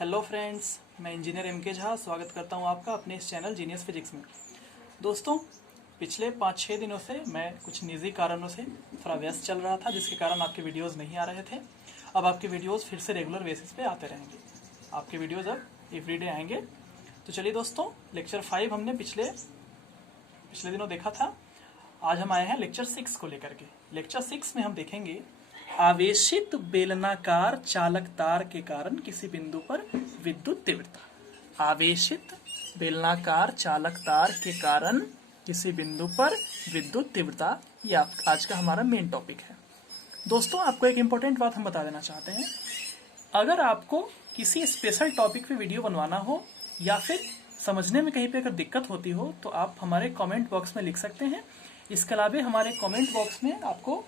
Hello friends, मैं engineer MK. Jha स्वागत करता हूं आपका अपने इस चैनल जीनियस फिजिक्स में। दोस्तों, पिछले 5-6 दिनों से मैं कुछ निजी कारणों से थोड़ा व्यस्त चल रहा था, जिसके कारण आपके वीडियोस नहीं आ रहे थे। अब आपके वीडियोस फिर से रेगुलर बेसिस पे आते रहेंगे। आपके वीडियोस अब एवरीडे आएंगे। तो चलिए दोस्तों, लेक्चर 5 हमने पिछले दिनों देखा था। आज हम आए हैं लेक्चर 6 को लेकर के। लेक्चर 6 में हम देखेंगे आवेशित बेलनाकार चालक तार के कारण किसी बिंदु पर विद्युत तीव्रता। आवेशित बेलनाकार चालक तार के कारण किसी बिंदु पर विद्युत तीव्रता, ये आज का हमारा मेन टॉपिक है। दोस्तों, आपको एक इम्पोर्टेंट बात हम बता देना चाहते हैं। अगर आपको किसी स्पेशल टॉपिक पे वीडियो बनवाना हो या फिर समझने में कहीं पे अगर दिक्कत होती हो तो आप हमारे कमेंट बॉक्स में लिख सकते हैं। इसके अलावा हमारे कमेंट बॉक्स में आपको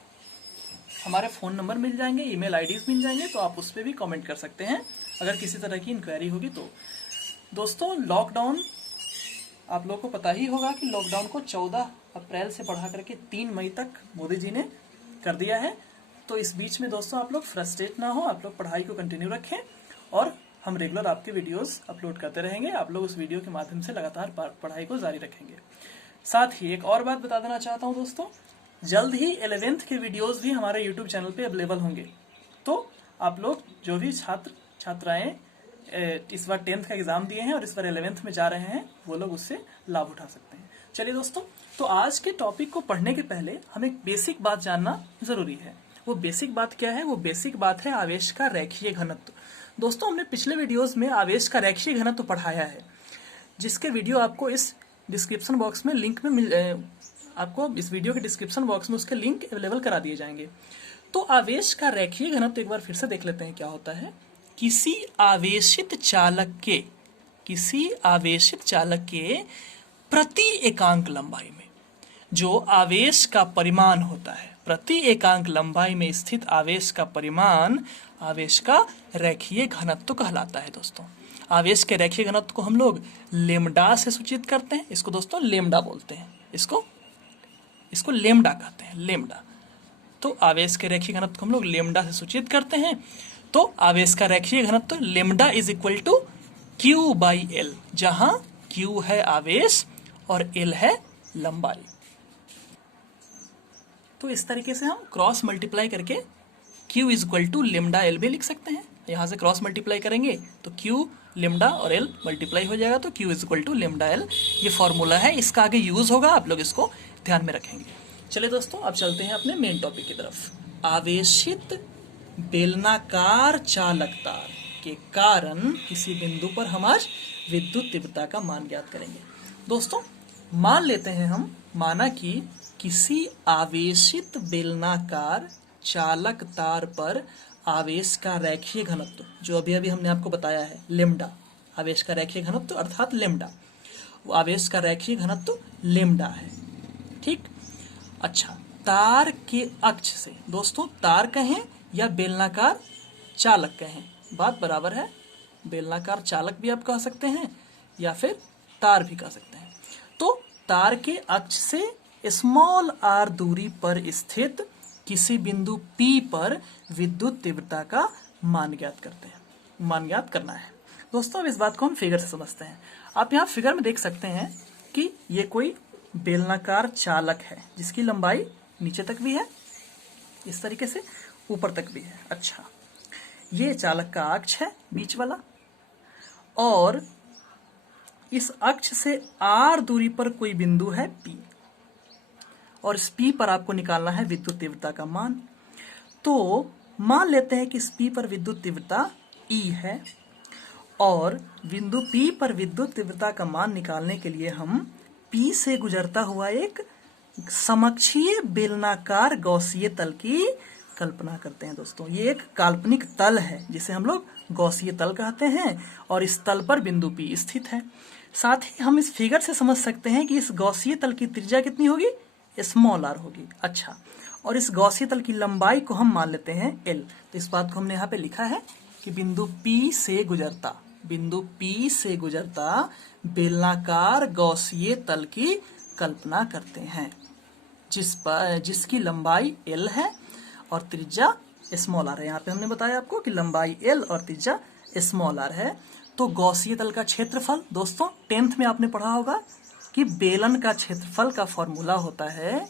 हमारे फ़ोन नंबर मिल जाएंगे, ईमेल आईडीज मिल जाएंगे, तो आप उस पर भी कमेंट कर सकते हैं अगर किसी तरह की इंक्वायरी होगी तो। दोस्तों, लॉकडाउन आप लोगों को पता ही होगा कि लॉकडाउन को 14 अप्रैल से बढ़ा करके 3 मई तक मोदी जी ने कर दिया है। तो इस बीच में दोस्तों आप लोग फ्रस्ट्रेट ना हो, आप लोग पढ़ाई को कंटिन्यू रखें और हम रेगुलर आपके वीडियोस अपलोड करते रहेंगे। आप लोग उस वीडियो के माध्यम से लगातार पढ़ाई को जारी रखेंगे। साथ ही एक और बात बता देना चाहता हूँ दोस्तों, जल्द ही 11th के वीडियोस भी हमारे YouTube चैनल पे अवेलेबल होंगे। तो आप लोग जो भी छात्राएं इस बार 10th का एग्जाम दिए हैं और इस बार 11th में जा रहे हैं, वो लोग उससे लाभ उठा सकते हैं। चलिए दोस्तों, तो आज के टॉपिक को पढ़ने के पहले हमें एक बेसिक बात जानना जरूरी है। वो बेसिक बात क्या है? वो बेसिक बात है आवेश का रेखीय घनत्व। दोस्तों, हमने पिछले वीडियोज में आवेश का रेखीय घनत्व पढ़ाया है, जिसके वीडियो आपको इस डिस्क्रिप्शन बॉक्स में लिंक में आपको इस वीडियो के डिस्क्रिप्शन बॉक्स में उसके लिंक अवेलेबल करा दिए जाएंगे। तो आवेश का रेखीय घनत्व एक बार फिर से देख लेते हैं क्या होता है। किसी आवेशित चालक के प्रति एकांक लंबाई में जो आवेश का परिमाण होता है, प्रति एकांक लंबाई में स्थित आवेश का परिमाण आवेश का रेखीय घनत्व कहलाता है। दोस्तों, आवेश के रेखीय घनत्व को हम लोग लेम्डा से सूचित करते हैं। इसको दोस्तों लेम्डा बोलते हैं, इसको लेम्डा कहते हैं, लेम्डा। तो आवेश के रेखीय घनत्व को हम लोग लेम्डा से सूचित करते हैं। तो आवेश का रेखीय घनत्व lambda is equal to Q by L, जहां क्यू है आवेश और एल है लंबाई। तो इस तरीके से हम क्रॉस मल्टीप्लाई करके Q is equal to lambda L भी लिख सकते हैं। यहां से क्रॉस मल्टीप्लाई करेंगे तो क्यू लेम्डा और एल मल्टीप्लाई हो जाएगा, तो Q is equal to lambda L. ये फॉर्मूला है, इसका आगे यूज होगा, आप लोग इसको ध्यान में रखेंगे। चलिए दोस्तों, अब चलते हैं अपने मेन टॉपिक की तरफ। आवेशित बेलनाकार चालक तार के कारण किसी बिंदु पर हम आज विद्युत तीव्रता का मान ज्ञात करेंगे। दोस्तों, मान लेते हैं हम, माना कि किसी आवेशित बेलनाकार चालक तार पर आवेश का रेखीय घनत्व, जो अभी अभी हमने आपको बताया है, लेम्डा, आवेश का रेखीय घनत्व अर्थात लेम्डा, वो आवेश का रेखीय घनत्व लेम्डा है। ठीक, अच्छा, तार के अक्ष से, दोस्तों तार कहें या बेलनाकार चालक कहें, बात बराबर है। बेलनाकार चालक भी आप कह सकते हैं या फिर तार भी कह सकते हैं। तो तार के अक्ष से स्मॉल आर दूरी पर स्थित किसी बिंदु P पर विद्युत तीव्रता का मान ज्ञात करते हैं, मान ज्ञात करना है। दोस्तों, अब इस बात को हम फिगर से समझते हैं। आप यहाँ फिगर में देख सकते हैं कि ये कोई बेलनाकार चालक है जिसकी लंबाई नीचे तक भी है, इस तरीके से ऊपर तक भी है। अच्छा, ये चालक का अक्ष है बीच वाला, और इस अक्ष से r दूरी पर कोई बिंदु है P, और इस P पर आपको निकालना है विद्युत तीव्रता का मान। तो मान लेते हैं कि इस P पर विद्युत तीव्रता E है, और बिंदु P पर विद्युत तीव्रता का मान निकालने के लिए हम P से गुजरता हुआ एक समअक्षीय बेलनाकार गौसीय तल की कल्पना करते हैं। दोस्तों, ये एक काल्पनिक तल है जिसे हम लोग गौसीय तल कहते हैं, और इस तल पर बिंदु P स्थित है। साथ ही हम इस फिगर से समझ सकते हैं कि इस गौसीय तल की त्रिज्या कितनी होगी, स्मॉल आर होगी। अच्छा, और इस गौसीय तल की लंबाई को हम मान लेते हैं L। तो इस बात को हमने यहाँ पे लिखा है कि बिंदु P से गुजरता बेलनाकार गौसीय तल की कल्पना करते हैं, जिसकी लंबाई L है और त्रिज्या स्मॉल आर है। यहाँ पे हमने बताया आपको कि लंबाई L और त्रिज्या स्मॉल आर है। तो गॉसीय तल का क्षेत्रफल, दोस्तों 10th में आपने पढ़ा होगा कि बेलन का क्षेत्रफल का फॉर्मूला होता है,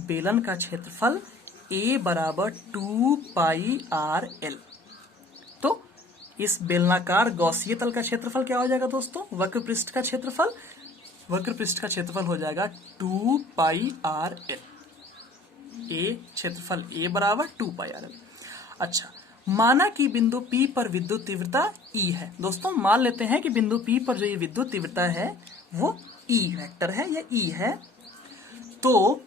बेलन का क्षेत्रफल A बराबर 2 पाई आर एल। तो इस बेलनाकार गॉसीय तल का क्षेत्रफल क्या हो जाएगा दोस्तों? वक्र पृष्ठ का क्षेत्रफल, वक्र पृष्ठ का क्षेत्रफल हो जाएगा 2 पाई आर एल। ए क्षेत्रफल A बराबर 2 पाई आर एल। अच्छा, माना कि बिंदु P पर विद्युत तीव्रता E है। दोस्तों मान लेते हैं कि बिंदु P पर जो ये विद्युत तीव्रता है वो E वेक्टर है या E है। तो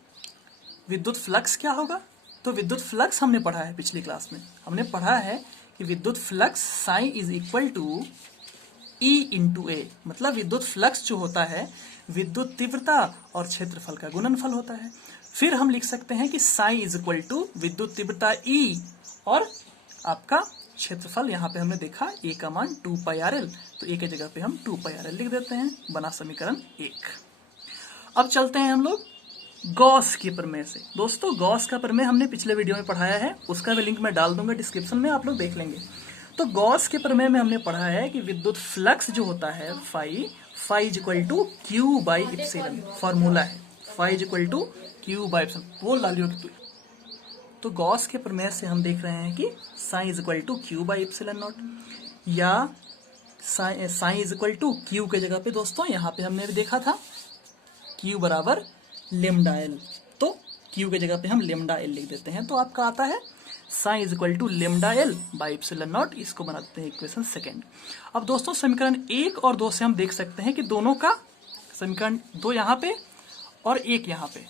विद्युत फ्लक्स क्या होगा? तो विद्युत फ्लक्स हमने पढ़ा है पिछली क्लास में, हमने पढ़ा है कि विद्युत flux psi is equal to E into A, मतलब विद्युत फ्लक्स जो होता है विद्युत तीव्रता और क्षेत्रफल का गुणनफल होता है। फिर हम लिख सकते हैं कि साई इज इक्वल टू विद्युत तीव्रता E और आपका क्षेत्रफल, यहाँ पे हमने देखा ए का मान 2 पाई आर एल, तो ए की जगह पे हम 2 पाई आर एल लिख देते हैं, बना समीकरण 1। अब चलते हैं हम लोग गॉस के प्रमेय से। दोस्तों गॉस का प्रमेय हमने पिछले वीडियो में पढ़ाया है, उसका भी लिंक मैं डाल दूंगा डिस्क्रिप्शन में, आप लोग देख लेंगे। तो गॉस के प्रमेय में हमने पढ़ा है कि विद्युत फ्लक्स जो होता है phi is equal to Q by epsilon, formula है phi is equal to Q by epsilon, बोल डालियो कि तो गॉस के प्रमेय से हम देख रहे हैं कि psi is equal to Q by epsilon nought, या psi is equal to Q के जगह पे दोस्तों यहाँ पे हमने देखा था क्यू बराबर लेमडा एल, तो क्यू के जगह पे हम लेमडा एल लिख देते हैं। तो आपका आता है psi is equal to lambda L by epsilon naught, इसको बनाते हैं इक्वेशन सेकेंड। अब दोस्तों समीकरण 1 और 2 से हम देख सकते हैं कि दोनों का समीकरण 2 यहाँ पे और 1 यहाँ पे,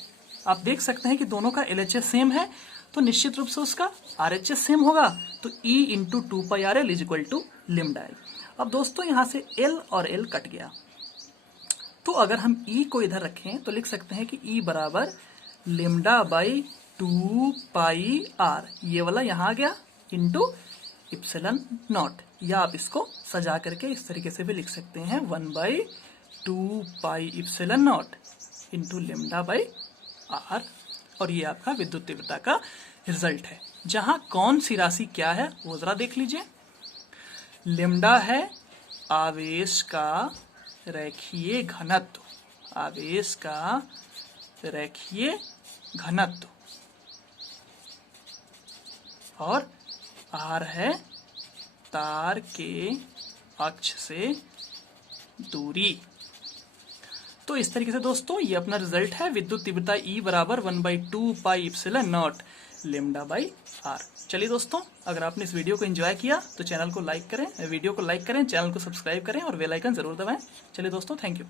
आप देख सकते हैं कि दोनों का LHS सेम है, तो निश्चित रूप से उसका RHS सेम होगा। तो E into 2 pi R L is equal to lambda L. अब दोस्तों यहाँ से L और L कट गया, तो अगर हम E को इधर रखें तो लिख सकते हैं कि E बराबर लेमडा बाई 2 पाई आर, ये वाला यहाँ आ गया, इंटू इप्सिलॉन नॉट, या आप इसको सजा करके इस तरीके से भी लिख सकते हैं 1 by 2 pi epsilon naught into lambda by R. और ये आपका विद्युत तीव्रता का रिजल्ट है, जहां कौन सी राशि क्या है वो जरा देख लीजिए। लेमडा है आवेश का रेखीय घनत्व, आवेश का रेखीय घनत्व, और आर है तार के अक्ष से दूरी। तो इस तरीके से दोस्तों ये अपना रिजल्ट है, विद्युत तीव्रता E बराबर 1 by 2 pi epsilon naught lambda by R. चलिए दोस्तों, अगर आपने इस वीडियो को एंजॉय किया तो चैनल को लाइक करें, वीडियो को लाइक करें, चैनल को सब्सक्राइब करें और बेल आइकन जरूर दबाएं। चलिए दोस्तों, थैंक यू।